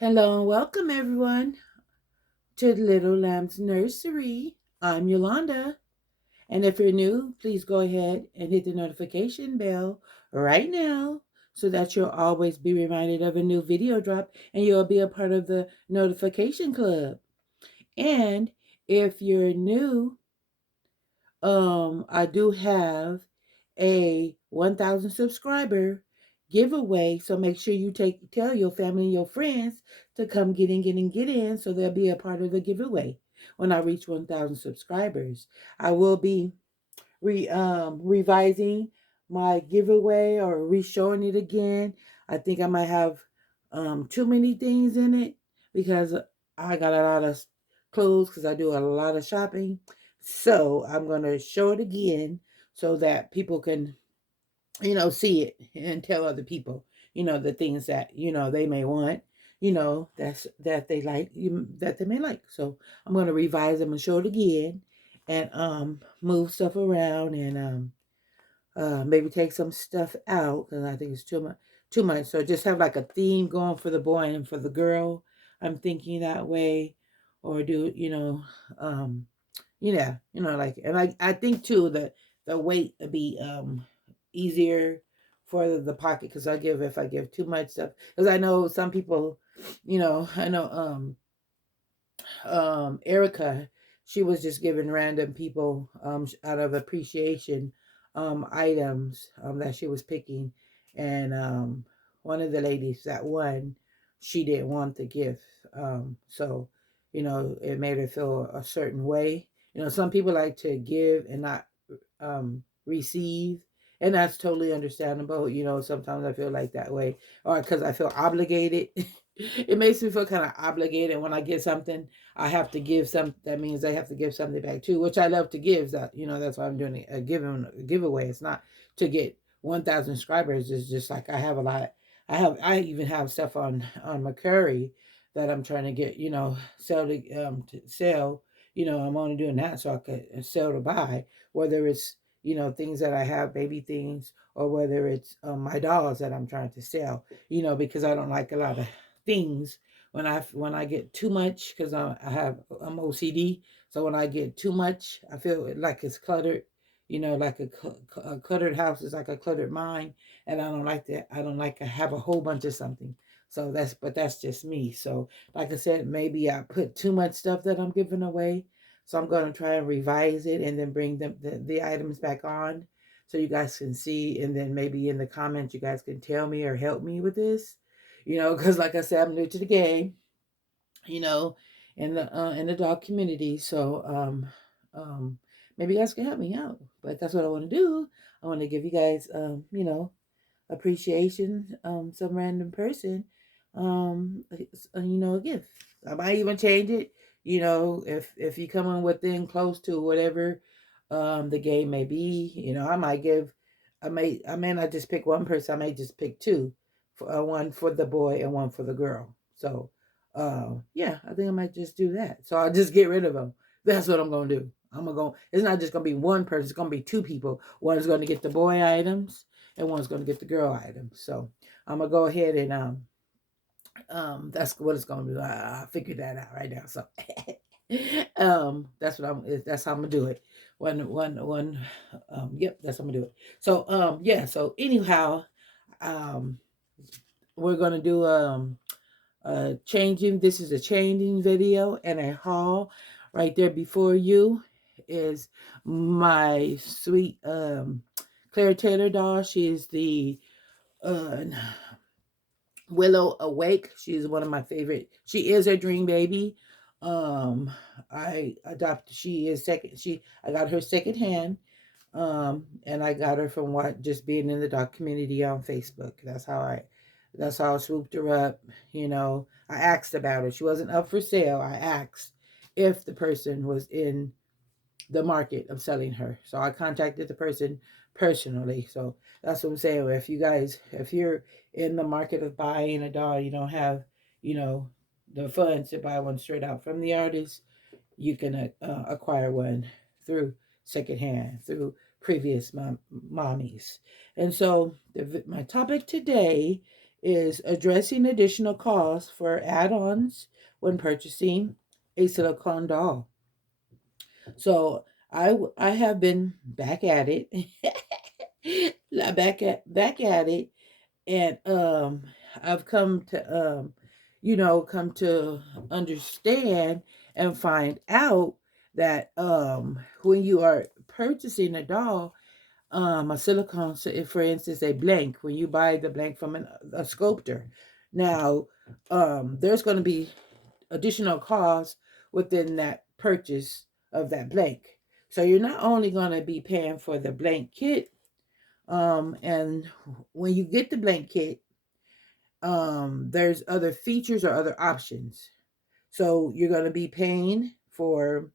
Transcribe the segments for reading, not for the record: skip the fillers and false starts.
Hello and welcome everyone to Little Lamb's Nursery. I'm Yolanda, and if you're new, please go ahead and hit the notification bell right now so that you'll always be reminded of a new video drop and you'll be a part of the notification club. And if you're new, I do have a 1,000 subscriber giveaway. So make sure you tell your family and your friends to come get in so they'll be a part of the giveaway when I reach 1,000 subscribers. I will be revising my giveaway or re-showing it again. I think I might have too many things in it because I got a lot of clothes because I do a lot of shopping. So I'm going to show it again so that people can, see it and tell other people, the things that, they may want, that they like, that they may like. So I'm going to revise them and show it again and move stuff around and maybe take some stuff out because I think it's too much. So just have like a theme going for the boy and for the girl. I'm thinking that way, or do like, and I think too that the weight would be easier for the pocket because if I give too much stuff, because I know some people, I know Erica, she was just giving random people out of appreciation items that she was picking, and one of the ladies that won, she didn't want the gift, so it made her feel a certain way. Some people like to give and not receive, and that's totally understandable. Sometimes I feel like that way, or because I feel obligated. It makes me feel kind of obligated when I get something. I have to give some. That means I have to give something back too, which I love to give. That that's why I'm doing a giveaway. It's not to get 1,000 subscribers. It's just like I have a lot. I even have stuff on Mercari that I'm trying to get to sell. I'm only doing that so I could sell to buy, whether it's things that I have, baby things, or whether it's my dolls that I'm trying to sell. Because I don't like a lot of things when I get too much, because I'm OCD. So when I get too much, I feel like it's cluttered. Like a cluttered house is like a cluttered mind, and I don't like that. I don't like to have a whole bunch of something. So that's just me. So like I said, maybe I put too much stuff that I'm giving away. So I'm going to try and revise it and then bring the items back on so you guys can see. And then maybe in the comments, you guys can tell me or help me with this, because like I said, I'm new to the game, you know, in the dog community. So maybe you guys can help me out. But that's what I want to do. I want to give you guys, appreciation, some random person, a gift. I might even change it, if you come in within close to whatever the game may be. I may not just pick one person. I may just pick two, one for the boy and one for the girl. So yeah, I think I might just do that. So I'll just get rid of them. That's what I'm gonna do. It's not just gonna be one person. It's gonna be two people. One is gonna get the boy items, and one's gonna get the girl items. So I'm gonna go ahead and that's what it's gonna be. I figured that out right now. So that's how I'm gonna do it. One. Yep, that's how I'm gonna do it. So yeah. So anyhow, um, we're gonna do changing. This is a changing video and a haul. Right there before you is my sweet Claire Taylor doll. She is the uh Willow Awake. She's one of my favorite. She is a dream baby. Um, She is second. I got her second hand. And I got her from just being in the dog community on Facebook. That's how I swooped her up. I asked about her. She wasn't up for sale. I asked if the person was in the market of selling her. So I contacted the person personally. So that's what I'm saying. If you're in the market of buying a doll, you don't have, the funds to buy one straight out from the artist, you can acquire one through secondhand, through previous mommies. And so my topic today is addressing additional costs for add-ons when purchasing a silicone doll. So I have been back at it, back at it, and I've come to come to understand and find out that when you are purchasing a doll, a silicone, so if, for instance, a blank, when you buy the blank from a sculptor, now there's going to be additional costs within that purchase of that blank. So you're not only going to be paying for the blank kit, and when you get the blank kit, there's other features or other options. So you're going to be paying for,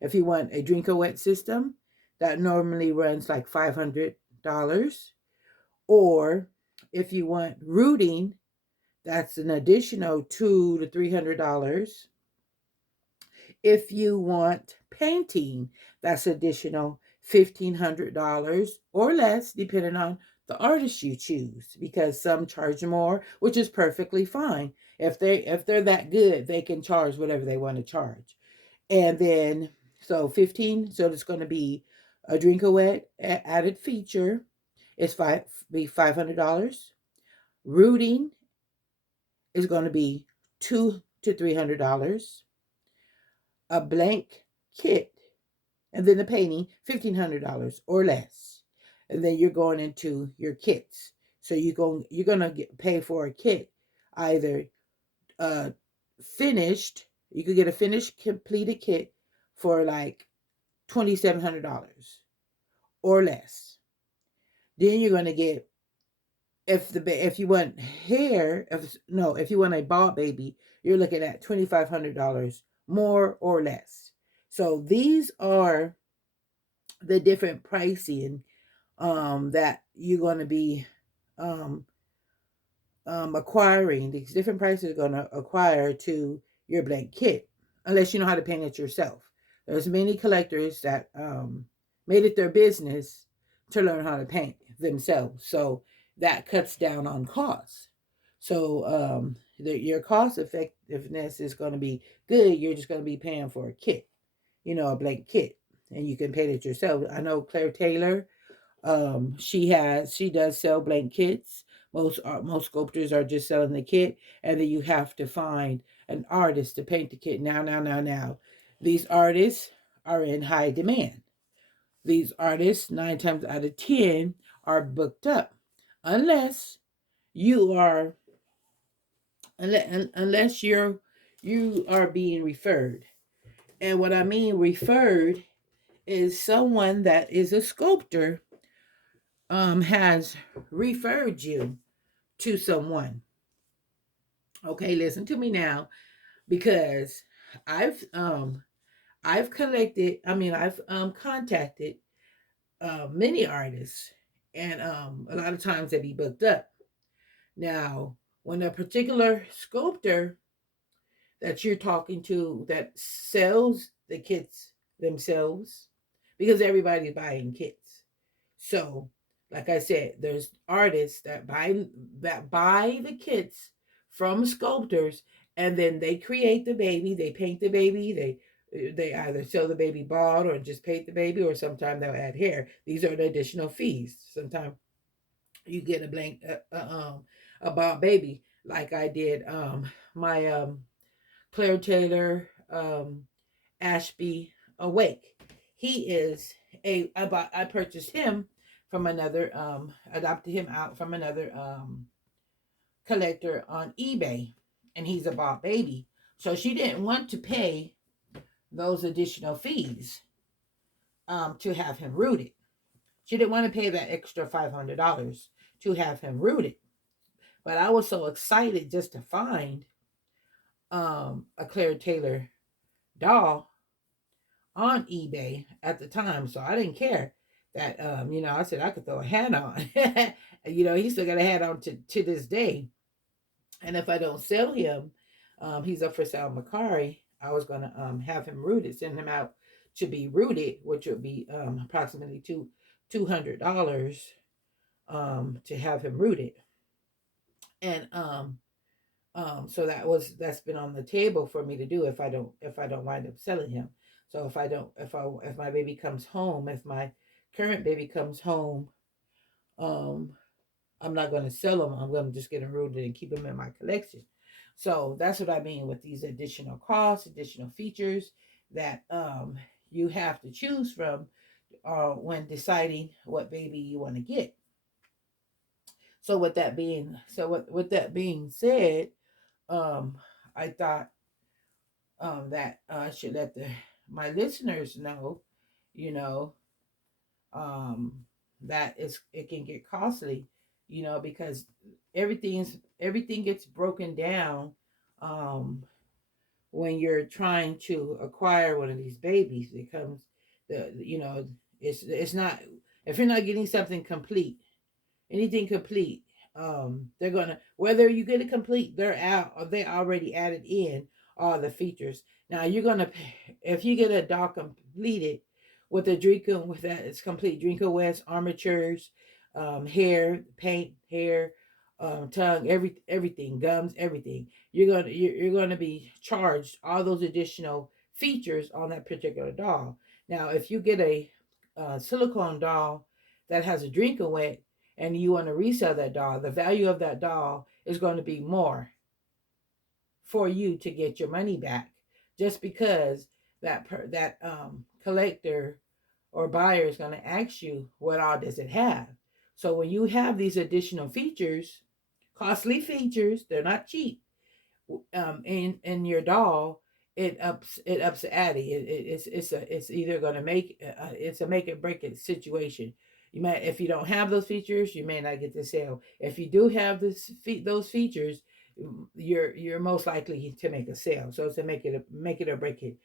if you want a drink or wet system, that normally runs like $500. Or if you want rooting, that's an additional $200 to $300. If you want painting, that's additional $1,500 or less, depending on the artist you choose, because some charge more, which is perfectly fine. If they're that good, they can charge whatever they want to charge. And then so 15, so it's going to be a drink of wet added feature. It's $500. Rooting is going to be $200 to $300. A blank kit, and then the painting, $1,500 or less. And then you're going into your kits. So you're gonna pay for a kit, either uh finished. You could get a finished completed kit for like $2,700 or less. Then you're gonna get, if you want hair, if you want a bald baby, you're looking at $2,500 more or less. So these are the different pricing that you're going to be um, acquiring. These different prices are going to acquire to your blank kit, unless you know how to paint it yourself. There's many collectors that made it their business to learn how to paint themselves, so that cuts down on costs. So your cost effectiveness is going to be good. You're just going to be paying for a kit, a blank kit, and you can paint it yourself. I know Claire Taylor, she does sell blank kits. Most sculptors are just selling the kit, and then you have to find an artist to paint the kit. Now, these artists are in high demand. These artists, 9 times out of 10, are booked up, unless you are unless you are being referred. And what I mean referred is someone that is a sculptor has referred you to someone. Okay, listen to me now, because I've um I've collected, I've contacted many artists, and a lot of times they be booked up. Now, when a particular sculptor that you're talking to that sells the kits themselves, because everybody's buying kits. So, like I said, there's artists that buy the kits from sculptors, and then they create the baby, they paint the baby, they either sell the baby bald or just paint the baby, or sometimes they'll add hair. These are the additional fees. Sometimes you get a blank a bald baby, like I did my Claire Taylor, Ashby Awake. He is I purchased him from another, adopted him out from another collector on eBay, and he's a bought baby. So she didn't want to pay those additional fees to have him rooted. She didn't want to pay that extra $500 to have him rooted. But I was so excited just to find a Claire Taylor doll on eBay at the time, so I didn't care that I said I could throw a hat on. He still got a hat on to this day. And if I don't sell him, he's up for sale Macari. I was gonna have him rooted, send him out to be rooted, which would be approximately $200 to have him rooted. And so that's been on the table for me to do if I don't wind up selling him. So if my baby comes home, if my current baby comes home, um I'm not going to sell them. I'm going to just get them rooted and keep them in my collection. So that's what I mean with these additional costs, additional features that you have to choose from when deciding what baby you want to get. So with that being said, um, I thought that I should let my listeners know, you know, um, that it can get costly, because everything gets broken down um, when you're trying to acquire one of these babies. It comes the it's not, if you're not getting something complete, anything complete, they're gonna, whether you get it complete, they're out or they already added in all the features. Now you're gonna pay, if you get a doll completed with a drinker, with that it's complete drinker west, armatures, hair, paint, hair, tongue, everything, gums, everything, you're gonna be charged all those additional features on that particular doll. Now if you get a silicone doll that has a drinker wet and you want to resell that doll, the value of that doll is going to be more for you to get your money back, just because that collector or buyer is going to ask you what all does it have. So when you have these additional features, costly features, they're not cheap, in your doll, it ups the ante. It's either going to make it's a make it break it situation. You might, if you don't have those features, you may not get the sale. If you do have those features, you're most likely to make a sale. So it's a make it or break it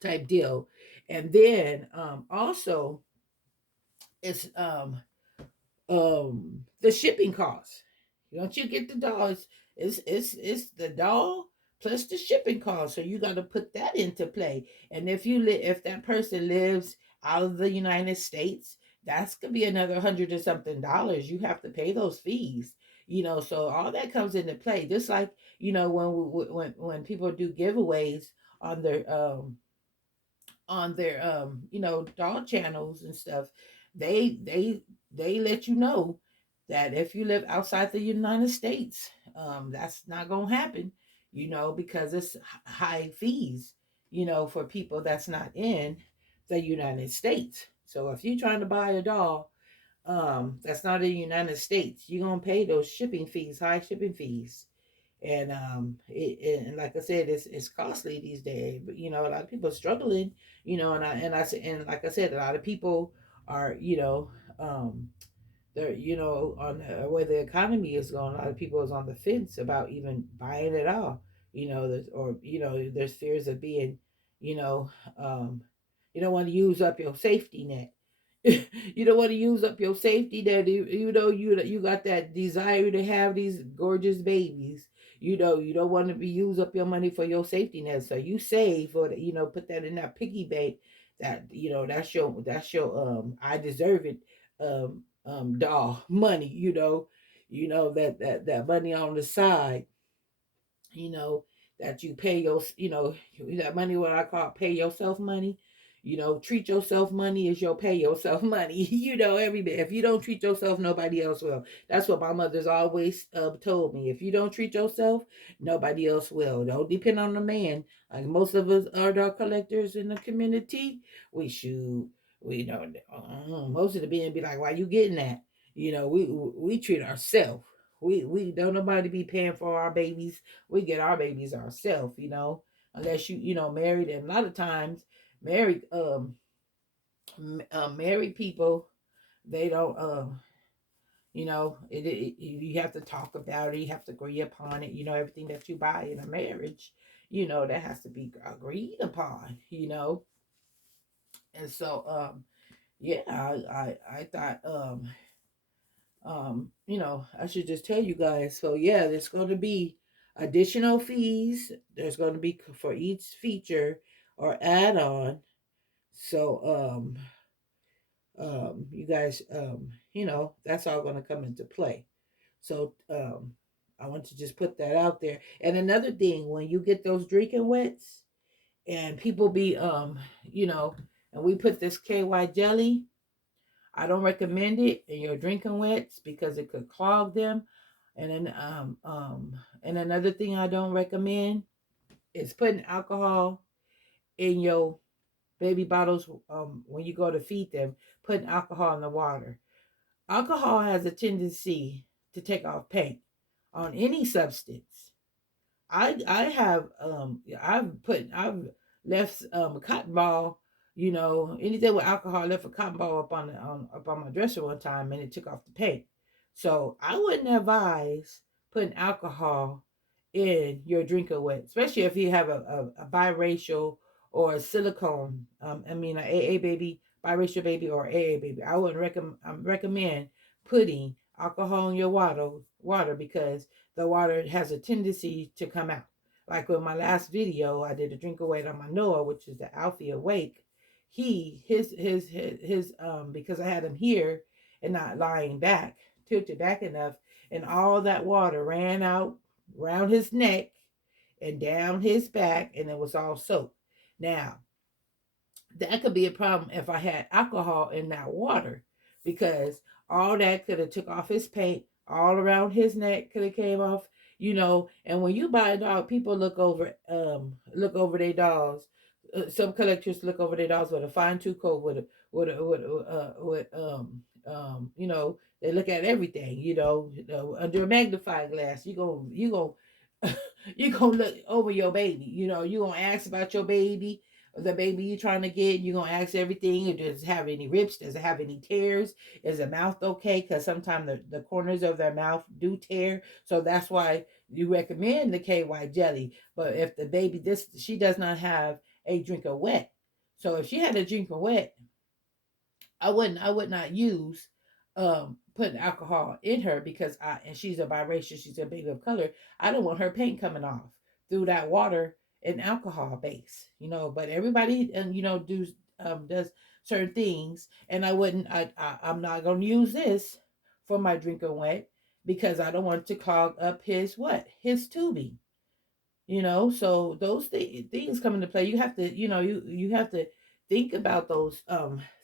type deal. And then also it's the shipping costs. Once you get the doll, it's the doll plus the shipping cost. So you got to put that into play. And if that person lives out of the United States, that's gonna be another hundred or something dollars. You have to pay those fees. So all that comes into play. Just like when people do giveaways on their doll channels and stuff, they let you know that if you live outside the United States, that's not gonna happen, because it's high fees, for people that's not in the United States. So if you're trying to buy a doll that's not in the United States, you're gonna pay those shipping fees, high shipping fees. And and like I said, it's costly these days. But a lot of people are struggling. And like I said, a lot of people are they're on where the economy is going. A lot of people is on the fence about even buying it all. There's fears of being, you know, um, you don't want to use up your safety net. You don't want to use up your safety net. You got that desire to have these gorgeous babies. You don't want to be use up your money for your safety net. So you save for put that in that piggy bank. That that's your I deserve it doll money. That money on the side, you know, that you pay that money, what I call pay yourself money. Treat yourself money is your pay yourself money. Every bit. If you don't treat yourself, nobody else will. That's what my mother's always told me. If you don't treat yourself, nobody else will. Don't depend on the man. Like most of us are dog collectors in the community. We shoot. We know most of the men be like, "Why you getting that?" We treat ourselves. We don't nobody be paying for our babies. We get our babies ourselves, unless married. And a lot of times married married people, they don't you have to talk about it, you have to agree upon it. Everything that you buy in a marriage, that has to be agreed upon. And so yeah, I thought I should just tell you guys. So yeah, there's going to be additional fees. There's going to be for each feature or add-on. So you guys, that's all going to come into play. So I want to just put that out there. And another thing, when you get those drinking wets and people be you know, and we put this KY jelly, I don't recommend it in your drinking wets because it could clog them. And then and another thing I don't recommend is putting alcohol in your baby bottles when you go to feed them, putting alcohol in the water. Alcohol has a tendency to take off paint on any substance. I've left a cotton ball, you know, anything with alcohol. I left a cotton ball up on my dresser one time, and it took off the paint. So I wouldn't advise putting alcohol in your drinker wet, especially if you have a biracial or a silicone. I mean, an AA baby, biracial baby, or AA baby. I wouldn't recommend putting alcohol in your water because the water has a tendency to come out. Like with my last video, I did a drink away on my Noah, which is the Alfie Awake. His because I had him here and not lying back, tilted back enough, and all that water ran out around his neck and down his back, and it was all soaked. Now, that could be a problem if I had alcohol in that water because all that could have took off his paint all around his neck could have came off, you know. And when you buy a dog, people look over their dogs. Some collectors look over their dogs with a fine tooth comb, you know, they look at everything, you know, under a magnifying glass. You gonna look over your baby, you know. You gonna ask about your baby, the baby you're trying to get. You're gonna ask everything. Does it have any rips? Does it have any tears? Is the mouth okay? Because sometimes the corners of their mouth do tear. So that's why you recommend the KY jelly. But if the baby, she does not have a drinker wet. So if she had a drinker wet, I would not use putting alcohol in her because and she's a biracial, she's a baby of color. I don't want her paint coming off through that water and alcohol base, you know. But everybody and you know does certain things, and I'm not gonna use this for my drinker wet because I don't want to clog up his tubing, you know. So those things come into play. You have to, you know, you have to think about those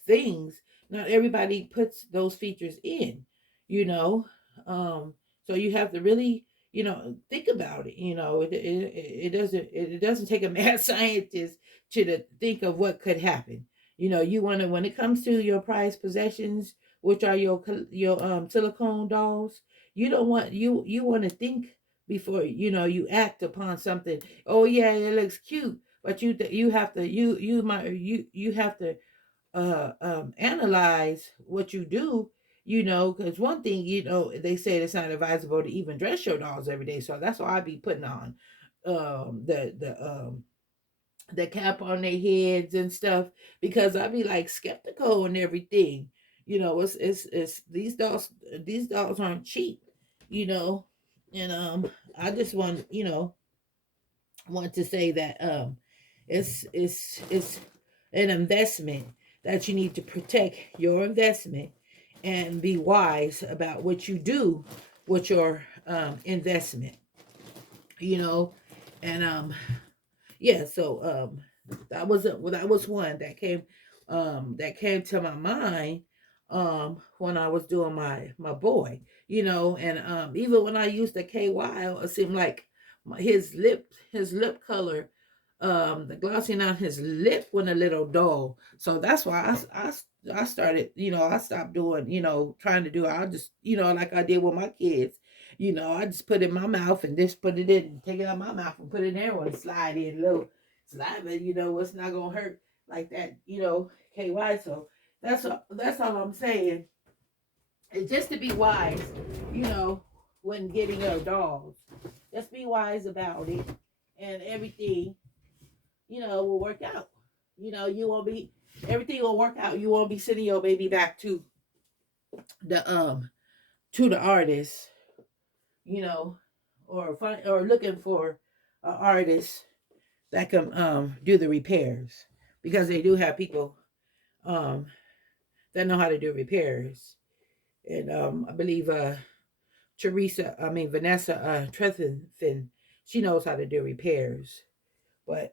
things. Not everybody puts those features in, you know. So you have to really, you know, think about it. You know, it doesn't take a mad scientist to think of what could happen. You know, you want to, when it comes to your prized possessions, which are your silicone dolls, you don't want you want to think before you know you act upon something. Oh yeah, it looks cute, but you have to you have to analyze what you do. You know, because one thing, you know, they say it's not advisable to even dress your dolls every day. So that's why I be putting on the cap on their heads and stuff because I be like skeptical and everything. You know, it's these dolls aren't cheap, you know. And I just want to say that it's an investment that you need to protect your investment and be wise about what you do with your investment, you know. And yeah, so that was one that came to my mind when I was doing my boy, you know. And even when I used the KY, it seemed like his lip color, the glossing on his lip went a little dull. So that's why I started, you know, I stopped doing, you know, trying to do it. I just, you know, like I did with my kids, you know, I just put it in my mouth and just put it in, take it out of my mouth and put it in there and slide in a little saliva, you know, it's not gonna hurt like that, you know, KY. So that's all I'm saying. It's just to be wise, you know, when getting your dogs. Just be wise about it and everything, you know, will work out. You know, you won't be everything will work out. You won't be sending your baby back the to the artist, you know, or looking for an artist that can do the repairs because they do have people um that know how to do repairs. And I believe Vanessa Trefin, she knows how to do repairs. But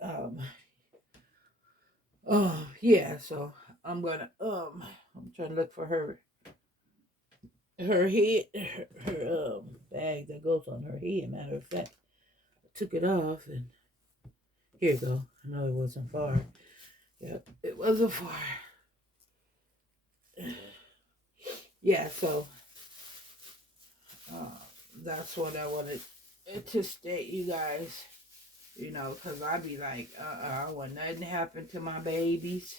oh yeah, so I'm gonna I'm trying to look for her head, her bag that goes on her head. Matter of fact, I took it off and here you go. I know it wasn't far. Yep, it wasn't far. Yeah, so uh, that's what I wanted to state, you guys. You know, because I be like, I don't want nothing to happen to my babies.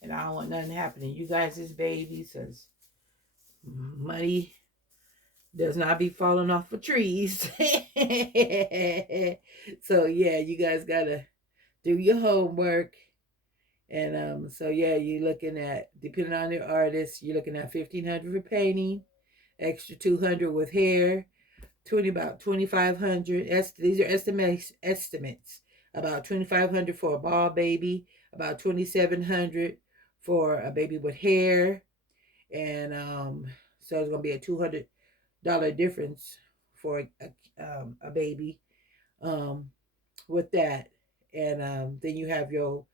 And I don't want nothing to happen to you guys' babies. Because money does not be falling off of trees. So, yeah, you guys got to do your homework. And so, yeah, you're looking at, depending on the artist, you're looking at $1,500 for painting, extra $200 with hair, about 2,500. These are estimates. About 2,500 for a ball baby, about 2,700 for a baby with hair, and so it's gonna be a $200 difference for a baby with that, and then you have your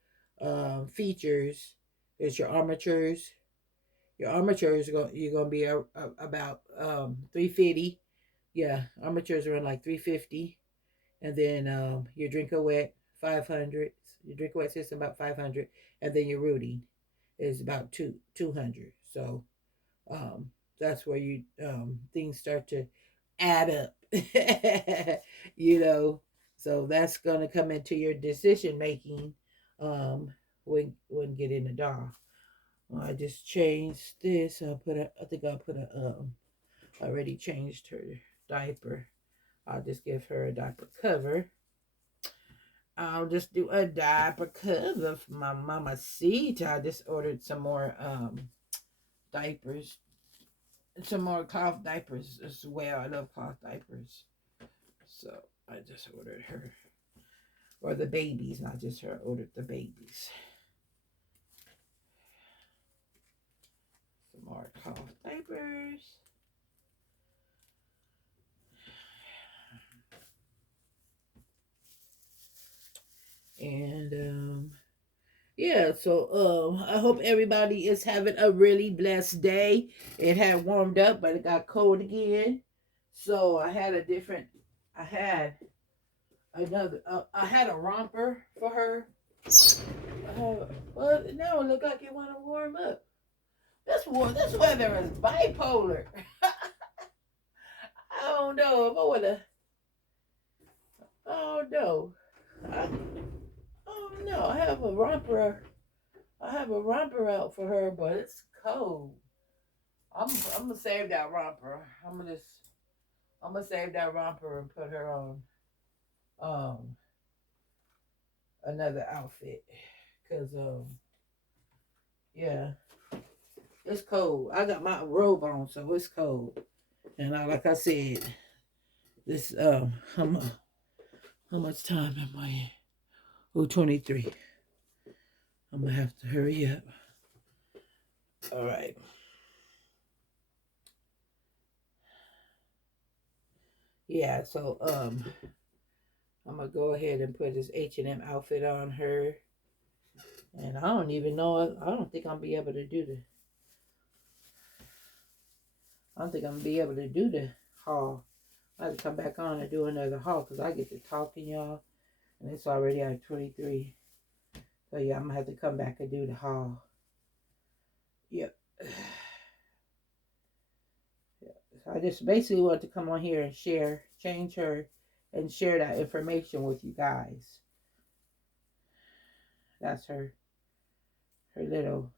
features. There's your armatures. Your armatures you're gonna be about 350. Yeah, armatures are in like 350, and then your drinker wet 500. Your drinker wet system about 500, and then your rooting is about 200. So that's where you things start to add up, you know. So that's gonna come into your decision making when getting a doll. I just changed this. I think I'll put I already changed her diaper. I'll just give her a diaper cover. I'll just do a diaper cover for my mamacita. I just ordered some more diapers. Some more cloth diapers as well. I love cloth diapers. So I just ordered her. Or the babies, not just her. I ordered the babies. Some more cloth diapers. And yeah, so I hope everybody is having a really blessed day. It had warmed up, but it got cold again. So I had I had a romper for her. Well, no, it looked like it want to warm up. This weather is bipolar. I don't know if I would have. Oh no. Oh no, I have a romper. I have a romper out for her, but it's cold. I'm gonna save that romper. I'm gonna save that romper and put her on um another outfit. Cause yeah, it's cold. I got my robe on, so it's cold. And like I said, this how much time am I in? Oh, 23. I'm gonna have to hurry up. All right. Yeah, so I'm gonna go ahead and put this H&M outfit on her. And I don't even know, I don't think I'm gonna be able to do the haul. I have to come back on and do another haul because I get to talking, y'all. And it's already at 23. So yeah, I'm gonna have to come back and do the haul. Yep. So I just basically want to come on here and change her and share that information with you guys. That's her little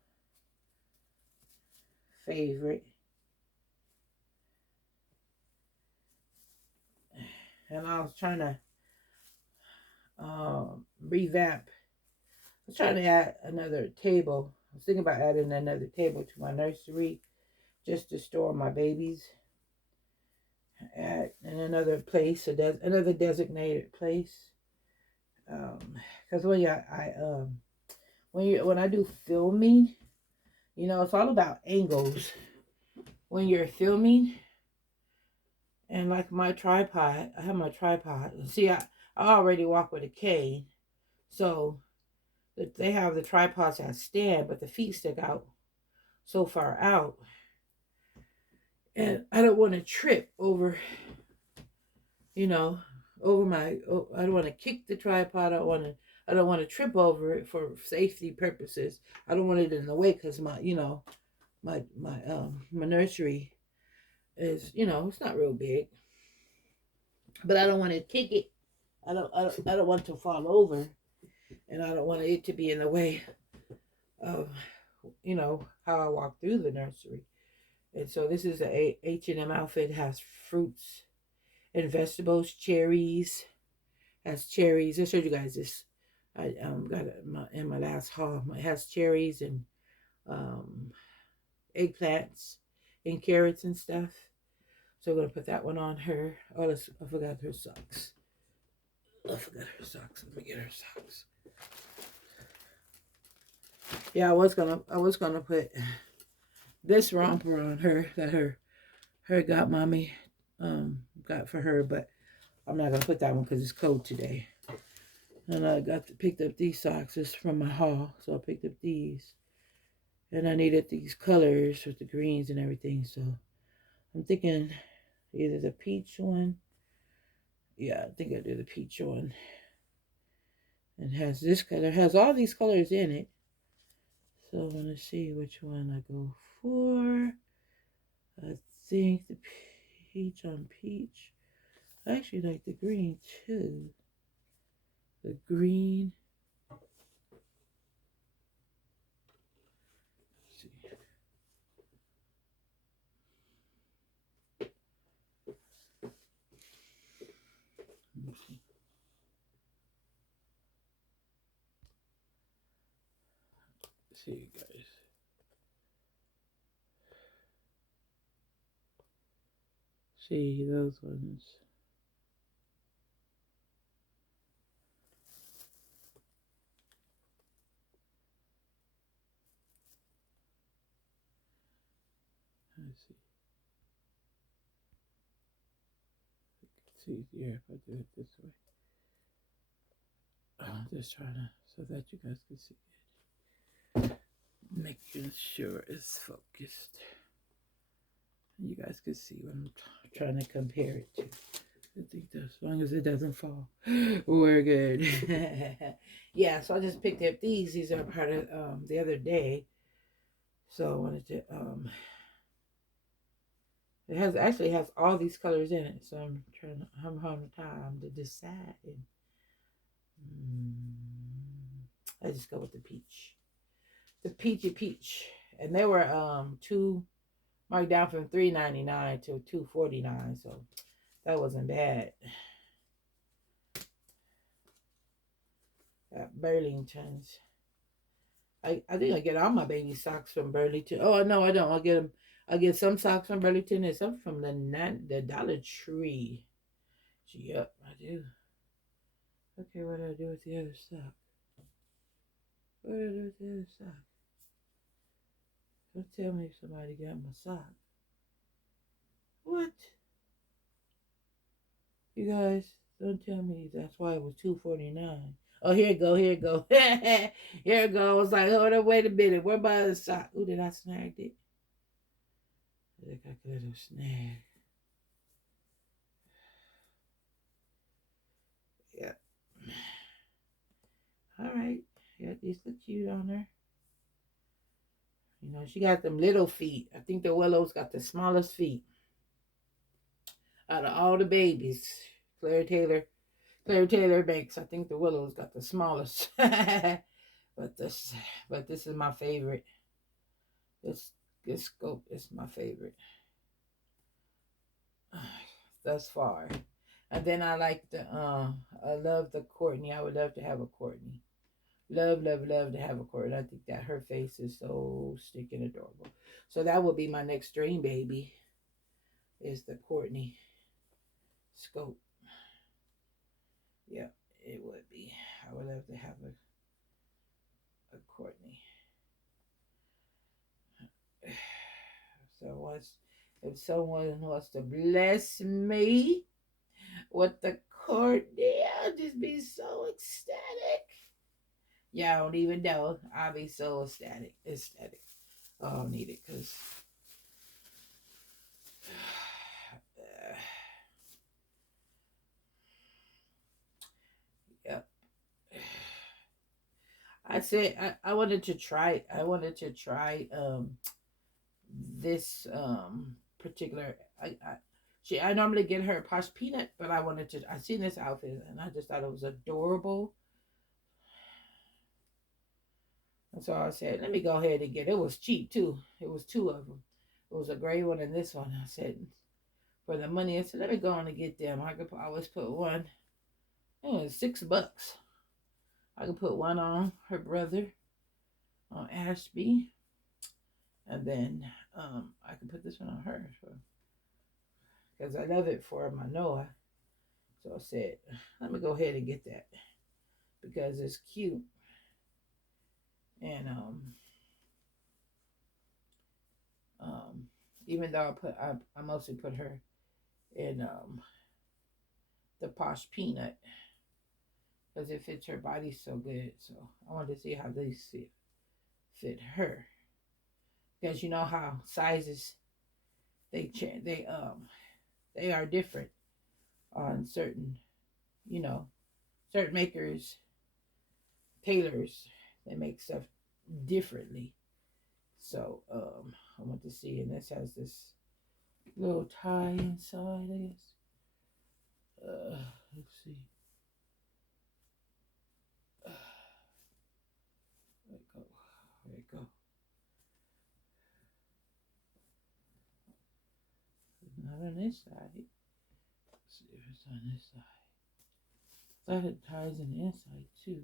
favorite. And I was trying to revamp. I was trying to add another table. I was thinking about adding another table to my nursery just to store my babies at in another place, another designated place. Because when I do filming, you know, it's all about angles. when you're filming, and like my tripod, I have my tripod. See, I already walk with a cane, so they have the tripods that stand, but the feet stick out so far out, and I don't want to trip over, you know, over my. Oh, I don't want to kick the tripod. I don't want to trip over it for safety purposes. I don't want it in the way because my, my nursery is, it's not real big, but I don't want to kick it. I don't want to fall over, and I don't want it to be in the way of, how I walk through the nursery. And so this is a H&M outfit. It has fruits and vegetables, cherries. Has cherries. I showed you guys this. I got it in my last haul. It has cherries and um, eggplants and carrots and stuff. So I'm gonna put that one on her. Oh, I forgot her socks. Let me get her socks. Yeah, I was gonna put this romper on her that her godmommy got for her, but I'm not gonna put that one because it's cold today. And I picked up these socks. It's from my haul, so I picked up these. And I needed these colors with the greens and everything, so I'm thinking either the peach one. Yeah, I think I do the peach one. It has this color. It has all these colors in it. So I'm gonna see which one I go for. I think the peach on peach. I actually like the green too. The green. Let's see. See you guys. See those ones. Let's see. It's easier if I do it this way. I'm just trying to, so that you guys can see it. Making sure it's focused. You guys can see what I'm trying to compare it to. I think that as long as it doesn't fall, we're good. Yeah, so I just picked up these. These are part of the other day. So I wanted to it actually has all these colors in it. So I'm having time to decide. I just go with the peach. The peachy peach. And they were two marked down from $3.99 to $2.49, so that wasn't bad. Burlington's. I think I get all my baby socks from Burlington. Oh no, I don't. I get some socks from Burlington and some from the Dollar Tree. Yep, I do. Okay, what do I do with the other sock? What do I do with the other sock? Don't tell me somebody got my sock. What? You guys, don't tell me that's why it was $2.49. Oh, here it go, here it go. Here it go. I was like, hold on, wait a minute. Where my other sock? Ooh, did I snag it? I think I could have snagged. Yeah. All right. Yeah, these look cute on her. You know, she got them little feet. I think the Willow's got the smallest feet out of all the babies. Claire Taylor makes. I think the Willow's got the smallest. but this is my favorite. This scope is my favorite thus far. And then I like I love the Courtney. I would love to have a Courtney. Love to have a Courtney. I think that her face is so stinking adorable. So that would be my next dream baby, is the Courtney scope. Yeah, it would be. I would love to have a Courtney. So If someone wants to bless me with the Courtney, I'll just be so ecstatic. Y'all don't even know. I'll be so ecstatic. Ecstatic. Oh, I don't need it because yep. I said I wanted to try this particular I normally get her posh peanut, but I seen this outfit and I just thought it was adorable. And so I said, let me go ahead and get it. It was cheap too. It was two of them. It was a gray one and this one. I said, for the money, I said, let me go on and get them. I could always put one. It was $6. I could put one on her brother, on Ashby, and then I could put this one on her. Because I love it for my Noah. So I said, let me go ahead and get that because it's cute. And even though I mostly put her in the posh peanut because it fits her body so good. So I wanted to see how these fit her because you know how sizes they are different on certain certain makers, tailors, they make stuff differently. So I want to see, and this has this little tie inside, I guess. Let's see. There we go. There we go. It's not on this side. Let's see if it's on this side. I thought it ties in the inside too.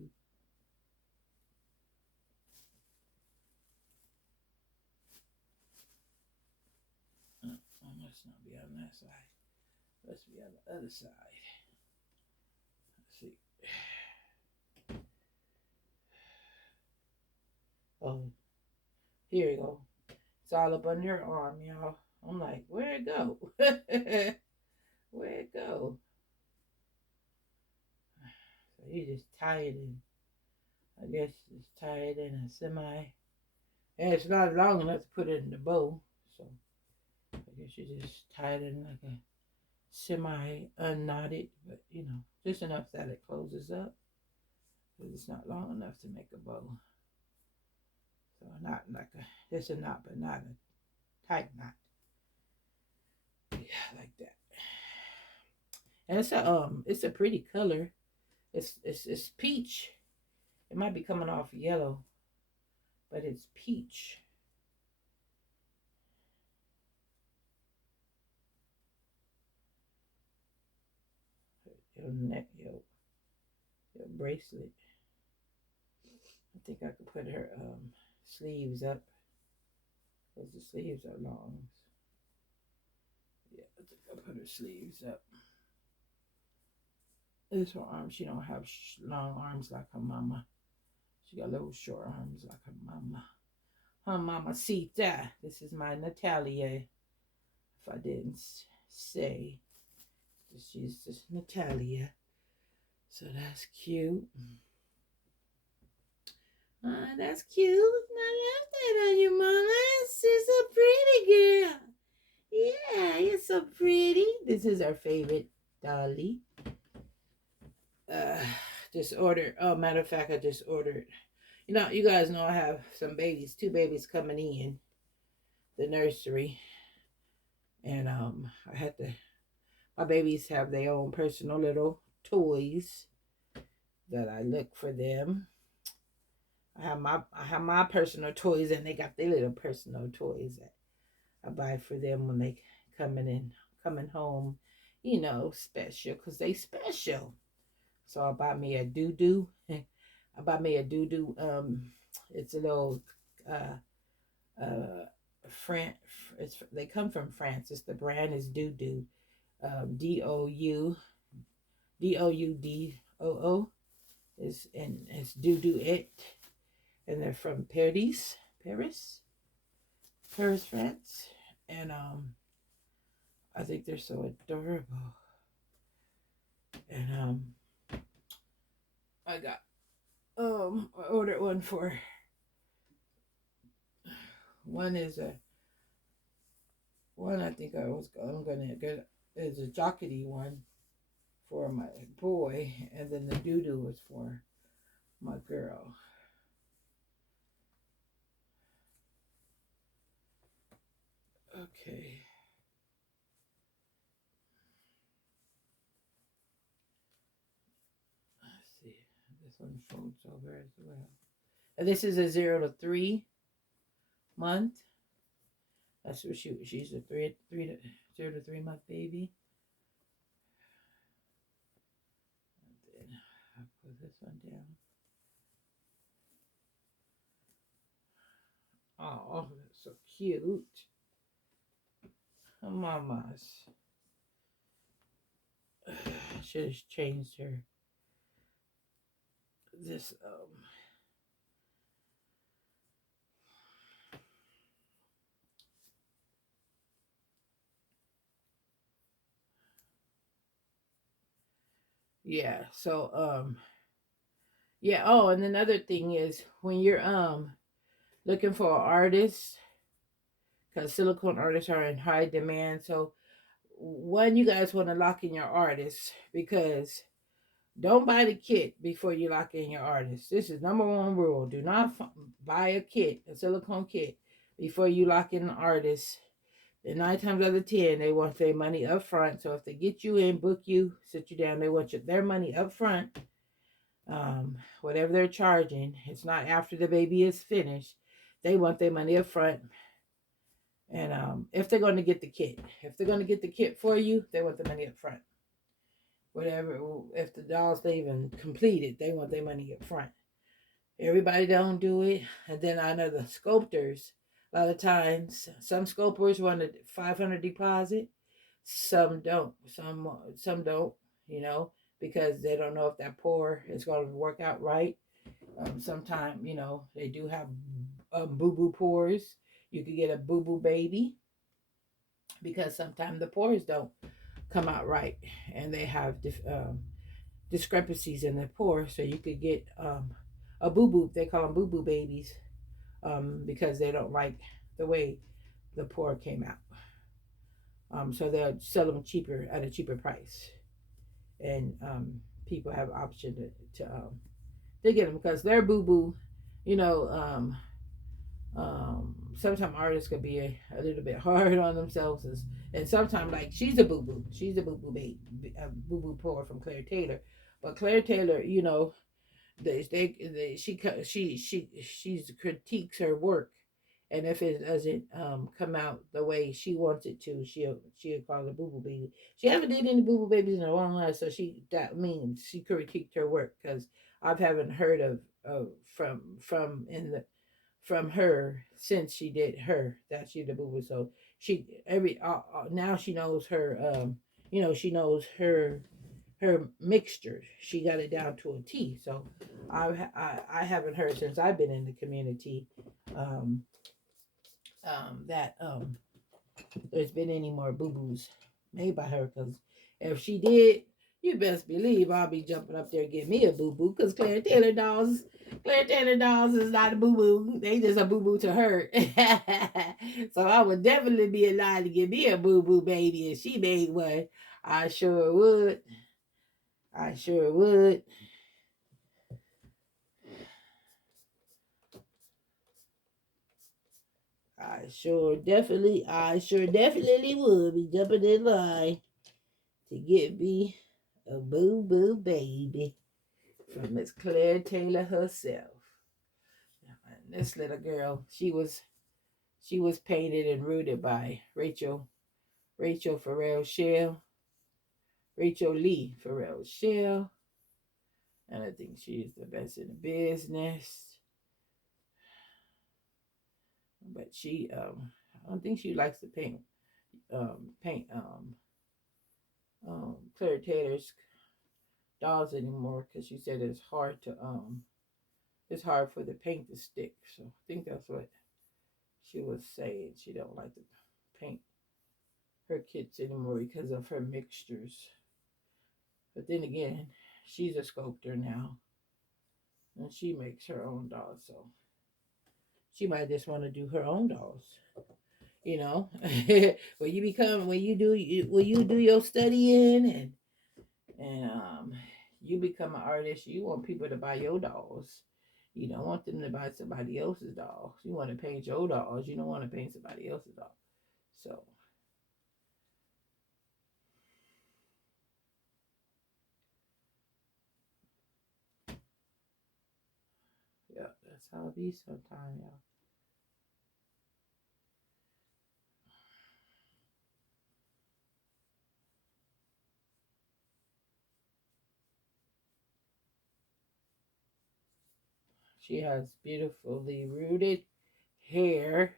Must not be on that side. Must be on the other side. Let's see. Oh, here you go. It's all up on your arm, y'all. I'm like, where'd it go? Where'd it go? So you just tie it in. I guess just tie it in a semi. And it's not long enough to put it in the bow. So I guess you just tie it in like a semi unknotted, but just enough that it closes up. But it's not long enough to make a bow. So not like just a knot, but not a tight knot. Yeah, like that. And it's a pretty color. It's peach. It might be coming off yellow, but it's peach. Your neck, your bracelet. I think I could put her sleeves up because the sleeves are long. Yeah, I think I'll put her sleeves up. This her arms. She don't have long arms like her mama. She got little short arms like her mama. Her mamacita. This is my Natalia. If I didn't say, she's just Natalia. So that's cute. That's cute. I love that on you, mama. She's a pretty girl. Yeah, you're so pretty. This is our favorite dolly. Just ordered. Oh, matter of fact, I just ordered. You guys know I have some babies, 2 babies coming in the nursery, and I had to. My babies have their own personal little toys that I look for them. I have my personal toys, and they got their little personal toys that I buy for them when they coming home, special because they special. So I bought me a doo-doo. I bought me a doo-doo. It's a little French. They come from France. The brand is doo-doo. DOUDOO is and it's doo-doo it, and they're from Paris, France, and I think they're so adorable. And I got I ordered one for one is a one I think I'm gonna get is a jockety one for my boy, and then the doo-doo is for my girl. Okay. Let's see. This one folds over as well. And this is a 0 to 3 month. That's what she's a 0 to 3 month baby. And then I'll put this one down. Oh, that's so cute. Mamas. Should have changed her. This yeah. So yeah. Oh, and another thing is when you're looking for an artist, because silicone artists are in high demand. So one, you guys want to lock in your artist, because don't buy the kit before you lock in your artist. This is number one rule. Do not buy a silicone kit, before you lock in an artist. And 9 times out of 10, they want their money up front. So if they get you in, book you, sit you down, they want their money up front. Whatever they're charging, it's not after the baby is finished. They want their money up front. And if they're going to get the kit for you, they want the money up front. Whatever, if the doll's not even completed, they want their money up front. Everybody don't do it. And then I know the sculptors, a lot of times, some sculptors want a $500 deposit, some don't. Some don't, because they don't know if that pour is going to work out right. Sometimes, they do have boo-boo pours. You could get a boo-boo baby, because sometimes the pores don't come out right, and they have discrepancies in the pore. So you could get a boo-boo. They call them boo-boo babies, because they don't like the way the pore came out. So they'll sell them cheaper at a cheaper price, and people have option to get them, because their boo-boo, you know, sometimes artists could be a little bit hard on themselves, and sometimes, like, she's a boo-boo baby, a boo-boo pour from Claire Taylor. But Claire Taylor, she critiques her work, and if it doesn't come out the way she wants it to, she'll call it boo-boo baby. She haven't did any boo-boo babies in a long time, so that means she critiqued her work, because I haven't heard of from her since she did her, that she the boo-boo. So she now she knows her, she knows her mixture. She got it down to a T. So I haven't heard since I've been in the community, um, that there's been any more boo-boos made by her, because if she did, you best believe I'll be jumping up there and getting me a boo-boo, because Claire Taylor dolls is not a boo-boo. They just a boo-boo to her. So I would definitely be allowed to get me a boo-boo baby if she made one. I sure would. I sure would. I sure definitely would be jumping in line to get me a boo-boo baby from Miss Claire Taylor herself. And this little girl, she was painted and rooted by Rachel Farrell Shell, Rachel Lee Farrell Shell, and I think she's the best in the business. But she, I don't think she likes to paint Claire Taylor's dolls anymore, because she said it's hard for the paint to stick. So I think that's what she was saying. She don't like to paint her kits anymore because of her mixtures. But then again, she's a sculptor now, and she makes her own dolls, so she might just want to do her own dolls. You know, when you become when you do your studying and you become an artist, you want people to buy your dolls. You don't want them to buy somebody else's dolls. You want to paint your dolls. You don't want to paint somebody else's doll. So yeah, that's how it be sometimes, y'all. She has beautifully rooted hair,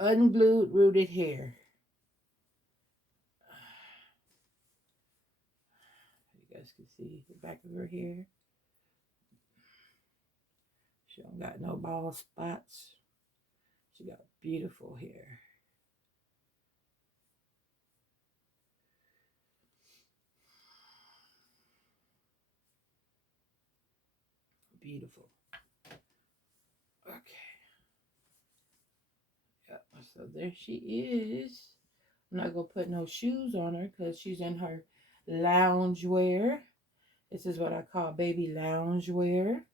unglued rooted hair. You guys can see the back of her hair. She don't got no bald spots. She got beautiful hair. Beautiful. Okay. Yeah. So there she is. I'm not gonna put no shoes on her because she's in her lounge wear. This is what I call baby lounge wear.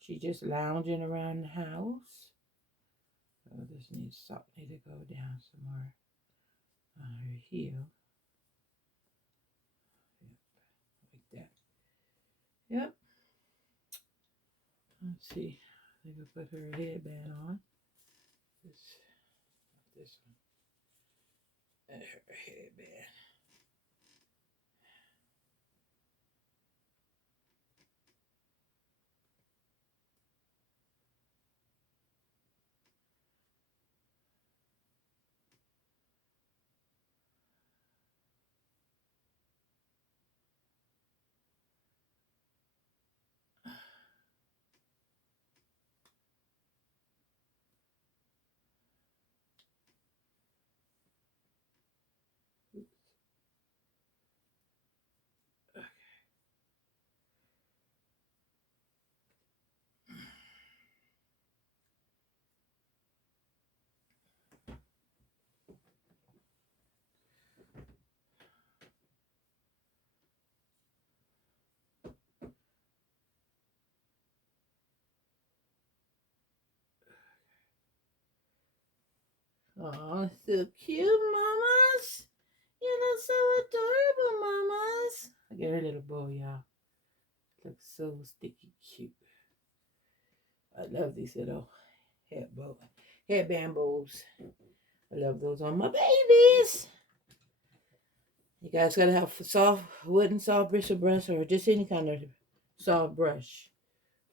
She just lounging around the house. Oh, this needs to go down some more on her heel. Yep, like that. Yep. Let's see. I think I'll put her headband on. This one. And her headband. Oh, so cute, mamas. You look so adorable, mamas. Look at her little bow, y'all. Looks so sticky cute. I love these little headband bows. I love those on my babies. You guys gotta have soft wooden soft bristle brush or just any kind of soft brush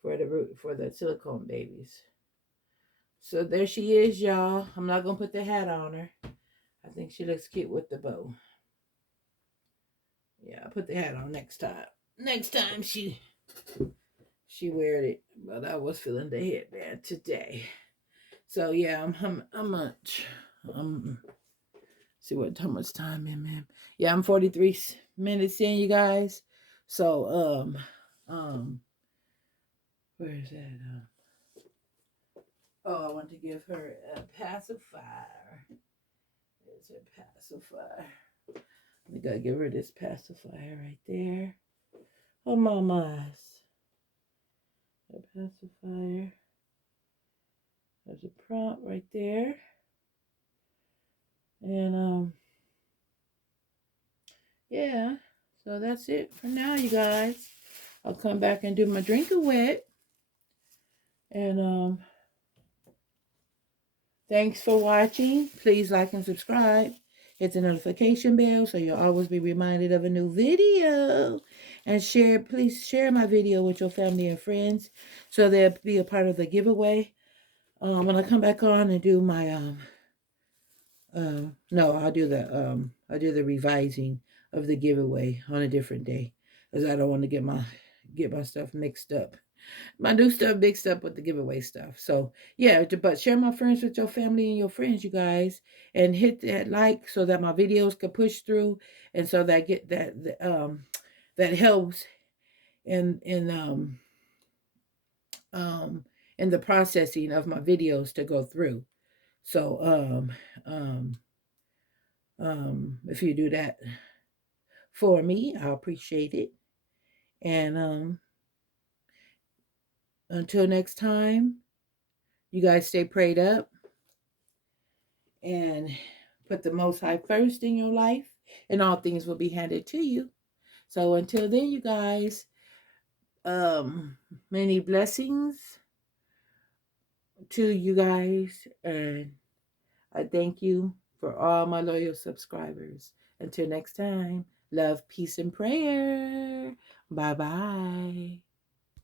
for the silicone babies. So there she is, y'all. I'm not gonna put the hat on her. I think she looks cute with the bow. Yeah, I'll put the hat on next time. Next time she wear it, but I was feeling the headband today. So yeah, I'm see how much time in, man. Yeah, I'm 43 minutes in, you guys. So where is that? Oh, I want to give her a pacifier. There's a pacifier. We gotta give her this pacifier right there. Oh, mamas. A pacifier. There's a prompt right there. And yeah. So that's it for now, you guys. I'll come back and do my drink of wet. And thanks for watching. Please like and subscribe. Hit the notification bell so you'll always be reminded of a new video. And please share my video with your family and friends so they'll be a part of the giveaway. When I come back on and do my no, I'll do the revising of the giveaway on a different day because I don't want to get my stuff mixed up. my new stuff mixed up with the giveaway stuff. So yeah, but share my friends with your family and your friends, you guys, and hit that like so that my videos can push through, and so that get that helps in um in the processing of my videos to go through. So if you do that for me, I appreciate it. And until next time, you guys stay prayed up and put the Most High first in your life, and all things will be handed to you. So until then, you guys, many blessings to you guys, and I thank you for all my loyal subscribers. Until next time, love, peace, and prayer. Bye bye.